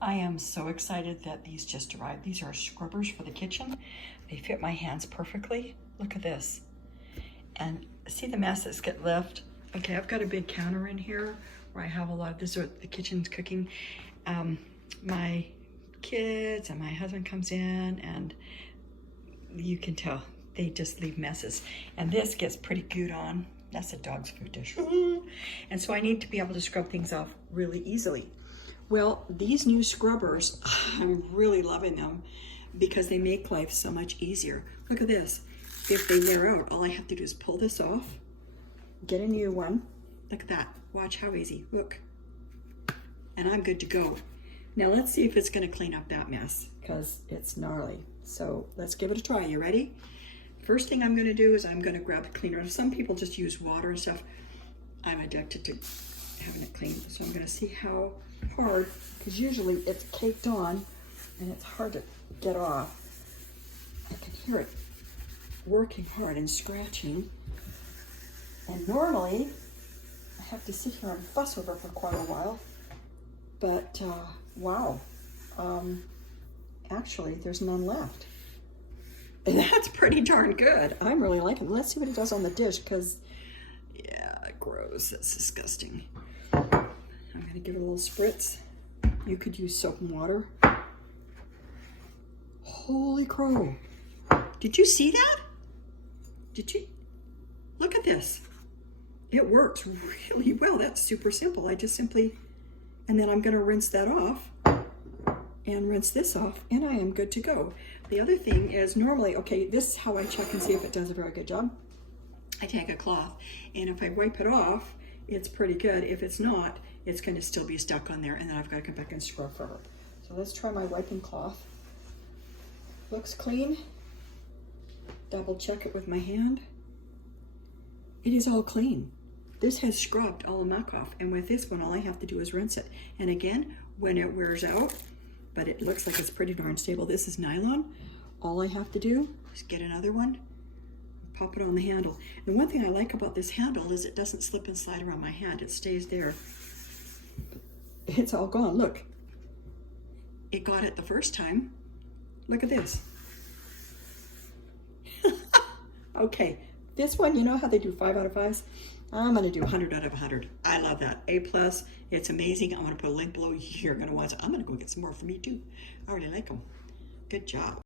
I am so excited that these just arrived. These are scrubbers for the kitchen. They fit my hands perfectly. Look at this. And see the mess that's get left? Okay, I've got a big counter in here where I have a lot of this, the kitchen's cooking. My kids and my husband comes in and you can tell they just leave messes. And this gets pretty gooed on. That's a dog's food dish. And so I need to be able to scrub things off really easily. Well, these new scrubbers, I'm really loving them because they make life so much easier. Look at this. If they wear out, all I have to do is pull this off, get a new one. Look at that. Watch how easy. Look. And I'm good to go. Now let's see if it's going to clean up that mess because it's gnarly. So let's give it a try. You ready? First thing I'm going to do is I'm going to grab a cleaner. Some people just use water and stuff. I'm addicted to having it clean. So I'm going to see how hard, because usually it's caked on and it's hard to get off. I can hear it working hard and scratching. And normally I have to sit here and fuss over for quite a while. But wow, actually there's none left. And that's pretty darn good. I'm really liking it. Let's see what it does on the dish because, yeah, gross. That's disgusting. I'm going to give it a little spritz. You could use soap and water. Holy crow. Did you see that? Did you? Look at this. It works really well. That's super simple. I just simply, and then I'm going to rinse that off and rinse this off, and I am good to go. The other thing is normally, okay, this is how I check and see if it does a very good job. I take a cloth, and if I wipe it off, it's pretty good. If it's not, it's going to still be stuck on there, and then I've got to come back and scrub for her. So let's try my wiping cloth. Looks clean. Double check it with my hand. It is all clean. This has scrubbed all the muck off, and with this one, all I have to do is rinse it. And again, when it wears out, but it looks like it's pretty darn stable. This is nylon. All I have to do is get another one, pop it on the handle. And one thing I like about this handle is it doesn't slip and slide around my hand. It stays there. It's all gone. Look, it got it the first time. Look at this. Okay, this one, you know how they do 5 out of 5s? I'm gonna do 100 out of 100. I love that. A+, it's amazing. I'm gonna put a link below. You're gonna watch it. I'm gonna go get some more for me too. I really like them. Good job.